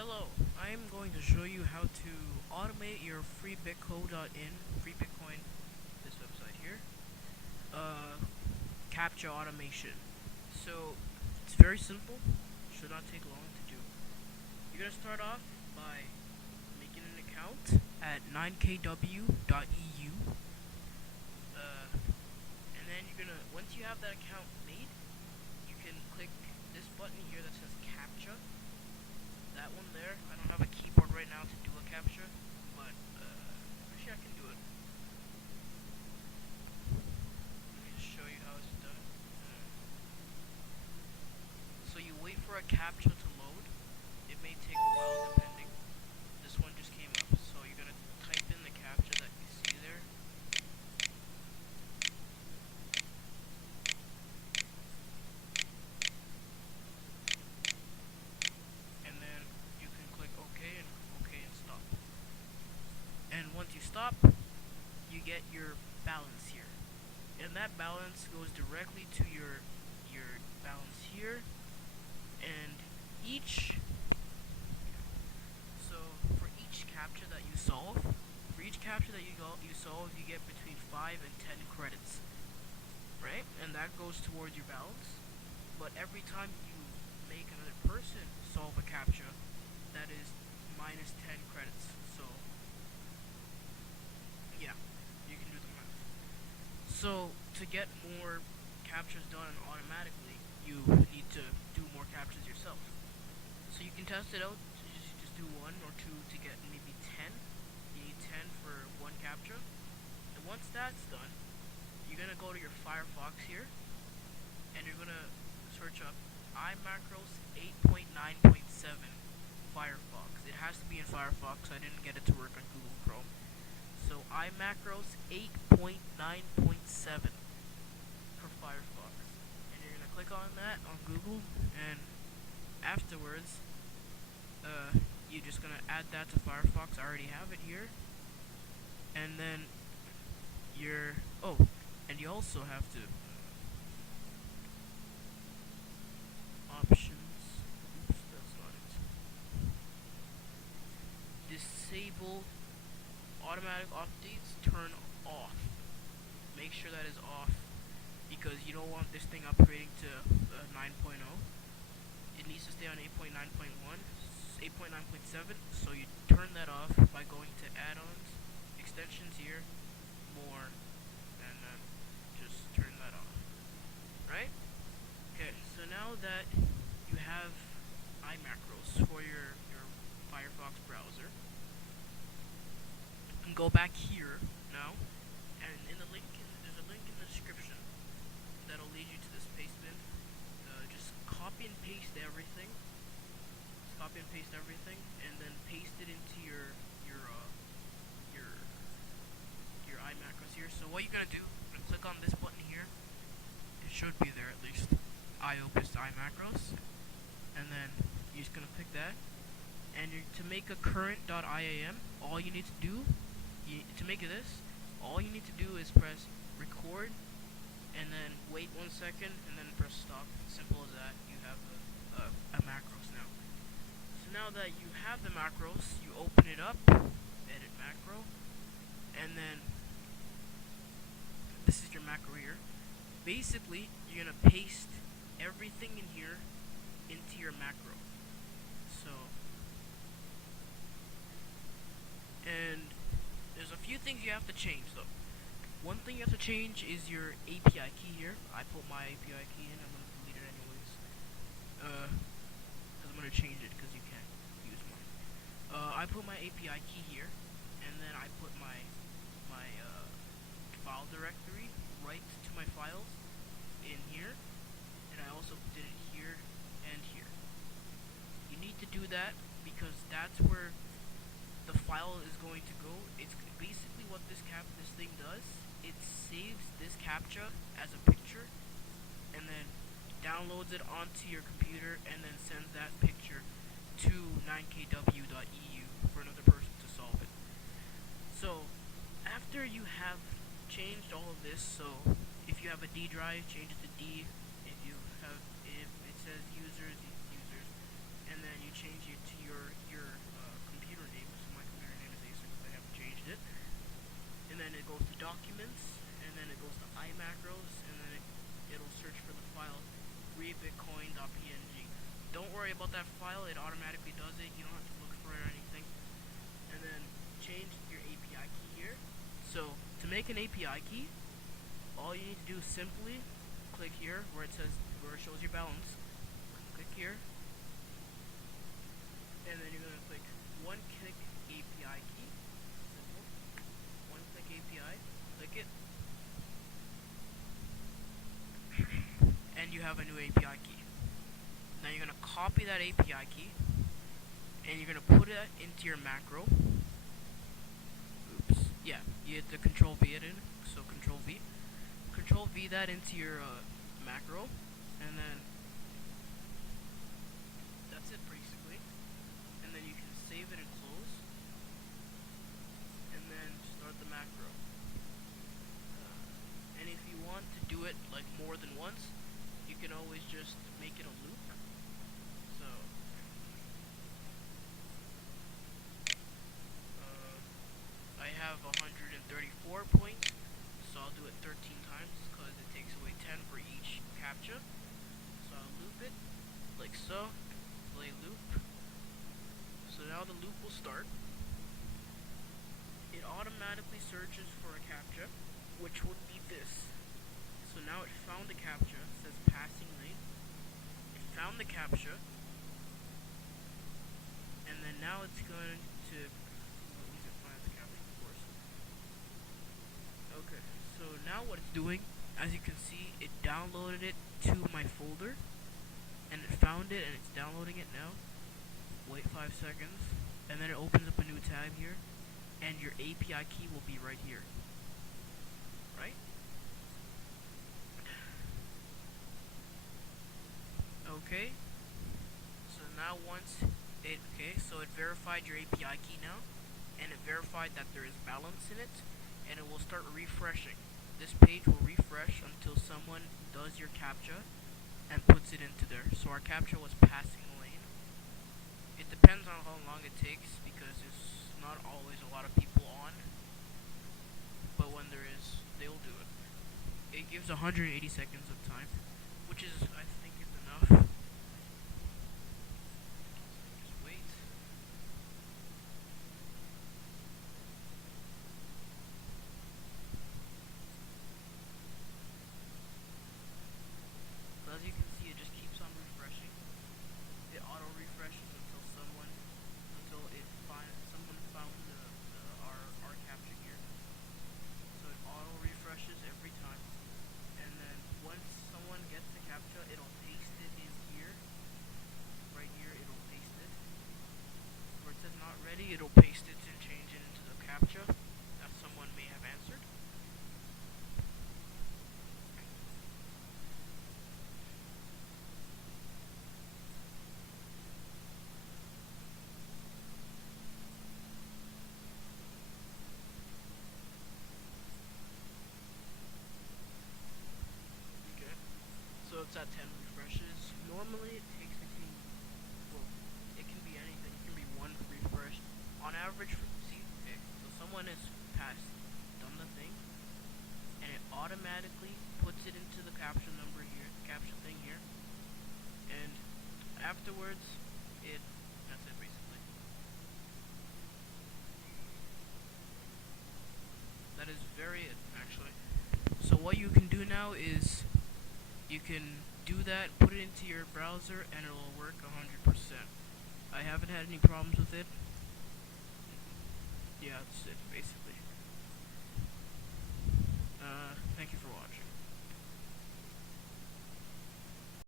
Hello, I am going to show you how to automate your freebitco.in, free Bitcoin, this website here, Captcha automation. So, it's very simple, should not take long to do. You're going to start off by making an account at 9kw.eu, and then you're going to, once you have that account made, you can click this button here that says Captcha. That one there. I don't have a keyboard right now to do a captcha, but actually I can do it. Let me just show you how it's done. So you wait for a captcha to load. It may take a while depending. This one just came up, so you're gonna type in the captcha that you see there. And then you can click OK and stop. And once you stop, you get your balance here. And that balance goes directly to your balance here. And for each captcha that you solve, you get between 5 and 10 credits, right? And that goes towards your balance. But every time you make another person solve a captcha, that is minus 10 credits. So yeah, you can do the math. So to get more captchas done automatically, you need to do more captchas yourself. So you can test it out. You just do one or two to get maybe 10. You need 10 for one captcha. And once that's done, you're gonna go to your Firefox here, and you're gonna search up iMacros 8.9.7 Firefox. It has to be in Firefox. I didn't get it to work on Google Chrome. So iMacros 8.9.7 for Firefox, and you're gonna click on that on Google, and afterwards, you're just gonna add that to Firefox. I already have it here, and then and you also have to options. Oops, that's not it. Disable automatic updates. Turn off. Make sure that is off, because you don't want this thing upgrading to 9.0. It needs to stay on 8.9.1, 8.9.7. So you turn that off by going to add-ons, extensions here, more, and then just turn that off. Right? Okay, so now that you have iMacros for your Firefox browser, you can go back here now, and there's a link in the description that'll lead you to this paste bin. Just copy and paste everything. And then paste it into your iMacros here. So what you're gonna do, you're gonna click on this button here. It should be there at least. iOpus iMacros, and then you're just gonna pick that. And to make a current.iam, all you need to do, to make this, all you need to do is press record, and then wait 1 second, and then press stop. Simple as that. You have a macros now. So now that you have the macros, you open it up, edit macro, and then this is your macro here. Basically, you're gonna paste everything in here into your macro. And there's a few things you have to change though. One thing you have to change is your API key here. I put my API key in. I'm gonna delete it anyways. Cause I'm gonna change it because you can't use mine. I put my API key here, and then I put my file directory right to my files in here, and I also did it here and here. You need to do that because that's where the file is going to go. It's basically what this thing does. It saves this captcha as a picture, and then downloads it onto your computer, and then sends that picture to 9kw.eu for another person to solve it. So after you have changed all of this, so if you have a D drive, change it to D. If it says users, and then you change it to your then it goes to documents, and then it goes to iMacros, and then it'll search for the file rebitcoin.png. Don't worry about that file, it automatically does it, you don't have to look for it or anything. And then change your API key here. So to make an API key, all you need to do is simply click here where it shows your balance. Click here, and then you're gonna click one-click API key. Simple. One-click API. Click it, and you have a new API key. Now you're gonna copy that API key, and you're gonna put it into your macro. Oops. Yeah, you hit the Control V it in. So Control V that into your macro, and then that's it basically. And then you can save it and close, and then start the macro. And if you want to do it like more than once, you can always just make it a loop. So I have 134 points, so I'll do it 13 times because it takes away 10 for each captcha. So I'll loop it like so, play loop. So now the loop will start. It automatically searches for a captcha, which would be this. So now it found the captcha, it says passing lane. It found the captcha, and then now it's going to find the captcha, of course. Okay, so now what it's doing, as you can see, it downloaded it to my folder, and it found it, and it's downloading it now. Wait 5 seconds, and then it opens up a new tab here, and your API key will be right here. Right? Okay, so now so it verified your API key now, and it verified that there is balance in it, and it will start refreshing. This page will refresh until someone does your captcha and puts it into there. So our captcha was passing lane. It depends on how long it takes because there's not always a lot of people on, but when there is, they'll do it. It gives 180 seconds of time, which is, I think, is enough. Just wait. So as you can see, it just keeps on refreshing. It auto refreshes until someone found our captcha here. So it auto refreshes every time. And then once someone gets the captcha, it'll paste it in here. Right here, it'll paste it. Where it says not ready, it'll paste it and change it into the captcha that someone may have answered. Okay. So it's at 10 refreshes. Normally it takes between, well, it can be anything. It can be one refresh. On average, okay, so someone has done the thing, and it automatically puts it into the captcha number here, captcha thing here, and afterwards, that's it basically. That is actually. So what you can do now is, you can do that, put it into your browser, and it will work 100%. I haven't had any problems with it. Yeah, that's it, basically.